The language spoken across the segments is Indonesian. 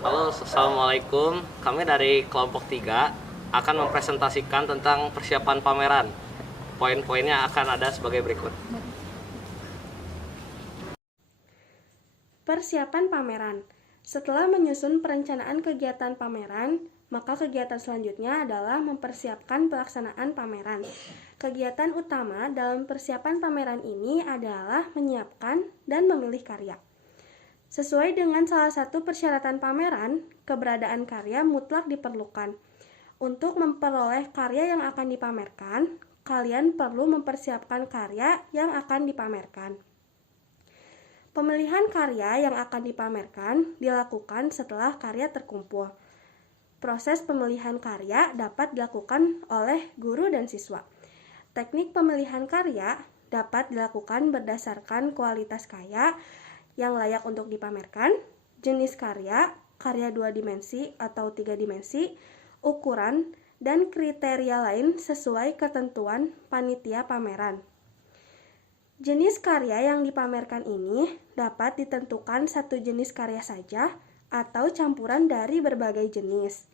Halo, Assalamualaikum. Kami dari kelompok 3 akan mempresentasikan tentang persiapan pameran. Poin-poinnya akan ada sebagai berikut. Persiapan pameran. Setelah menyusun perencanaan kegiatan pameran, maka kegiatan selanjutnya adalah mempersiapkan pelaksanaan pameran. Kegiatan utama dalam persiapan pameran ini adalah menyiapkan dan memilih karya. Sesuai dengan salah satu persyaratan pameran, keberadaan karya mutlak diperlukan. Untuk memperoleh karya yang akan dipamerkan, kalian perlu mempersiapkan karya yang akan dipamerkan. Pemilihan karya yang akan dipamerkan dilakukan setelah karya terkumpul. Proses pemilihan karya dapat dilakukan oleh guru dan siswa. Teknik pemilihan karya dapat dilakukan berdasarkan kualitas karya yang layak untuk dipamerkan, jenis karya, karya 2 dimensi atau 3 dimensi, ukuran, dan kriteria lain sesuai ketentuan panitia pameran. Jenis karya yang dipamerkan ini dapat ditentukan satu jenis karya saja atau campuran dari berbagai jenis.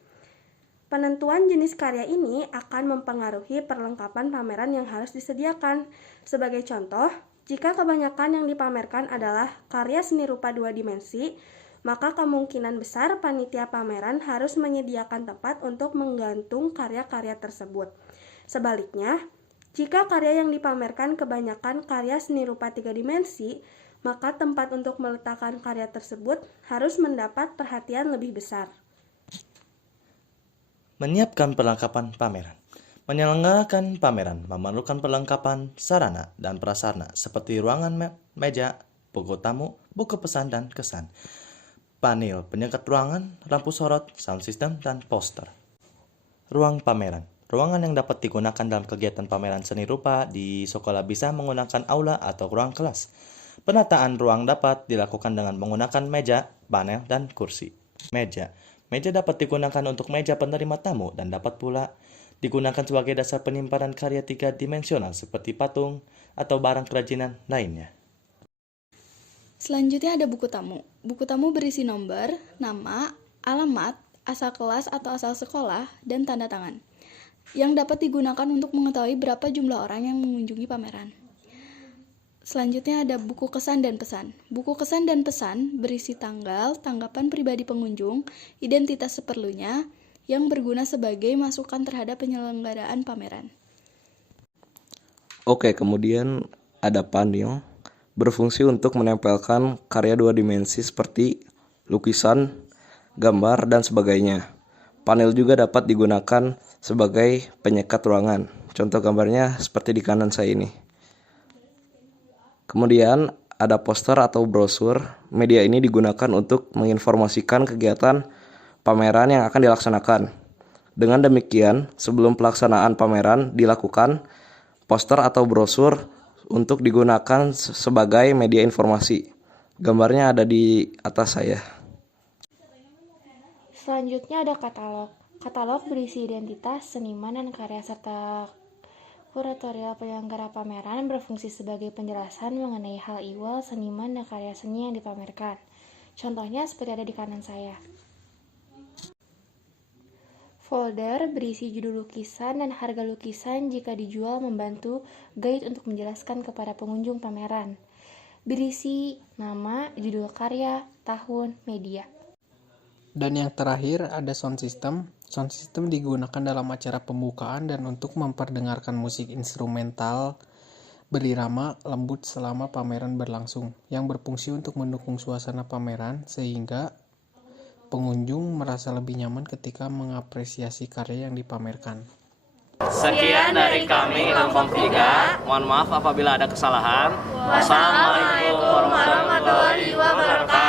Penentuan jenis karya ini akan mempengaruhi perlengkapan pameran yang harus disediakan. Sebagai contoh, jika kebanyakan yang dipamerkan adalah karya seni rupa 2 dimensi, maka kemungkinan besar panitia pameran harus menyediakan tempat untuk menggantung karya-karya tersebut. Sebaliknya, jika karya yang dipamerkan kebanyakan karya seni rupa 3 dimensi, maka tempat untuk meletakkan karya tersebut harus mendapat perhatian lebih besar. Menyiapkan perlengkapan pameran. Menyelenggarakan pameran memerlukan perlengkapan sarana dan prasarana seperti ruangan meja, buku tamu, buku pesan dan kesan, panel penyekat ruangan, lampu sorot, sound system, dan poster. Ruang pameran. Ruangan yang dapat digunakan dalam kegiatan pameran seni rupa di sekolah bisa menggunakan aula atau ruang kelas. Penataan ruang dapat dilakukan dengan menggunakan meja, panel, dan kursi. Meja. Meja dapat digunakan untuk meja penerima tamu dan dapat pula digunakan sebagai dasar penyimpanan karya 3 dimensional seperti patung atau barang kerajinan lainnya. Selanjutnya ada buku tamu. Buku tamu berisi nomor, nama, alamat, asal kelas atau asal sekolah, dan tanda tangan, yang dapat digunakan untuk mengetahui berapa jumlah orang yang mengunjungi pameran. Selanjutnya ada buku kesan dan pesan. Buku kesan dan pesan berisi tanggal, tanggapan pribadi pengunjung, identitas seperlunya, yang berguna sebagai masukan terhadap penyelenggaraan pameran. Oke, kemudian ada panel berfungsi untuk menempelkan karya 2 dimensi seperti lukisan, gambar, dan sebagainya. Panel juga dapat digunakan sebagai penyekat ruangan. Contoh gambarnya seperti di kanan saya ini. Kemudian ada poster atau brosur. Media ini digunakan untuk menginformasikan kegiatan pameran yang akan dilaksanakan. Dengan demikian, sebelum pelaksanaan pameran dilakukan, poster atau brosur untuk digunakan sebagai media informasi. Gambarnya ada di atas saya. Selanjutnya ada katalog. Katalog berisi identitas, seniman, dan karya serta kuratorial penyelenggara pameran, berfungsi sebagai penjelasan mengenai hal ihwal seniman dan karya seni yang dipamerkan. Contohnya seperti ada di kanan saya. Folder berisi judul lukisan dan harga lukisan jika dijual, membantu guide untuk menjelaskan kepada pengunjung pameran. Berisi nama, judul karya, tahun, media. Dan yang terakhir ada sound system. Sound system digunakan dalam acara pembukaan dan untuk memperdengarkan musik instrumental berirama lembut selama pameran berlangsung, yang berfungsi untuk mendukung suasana pameran sehingga pengunjung merasa lebih nyaman ketika mengapresiasi karya yang dipamerkan. Sekian dari kami kelompok 3. Mohon maaf apabila ada kesalahan. Wassalamualaikum warahmatullahi wabarakatuh.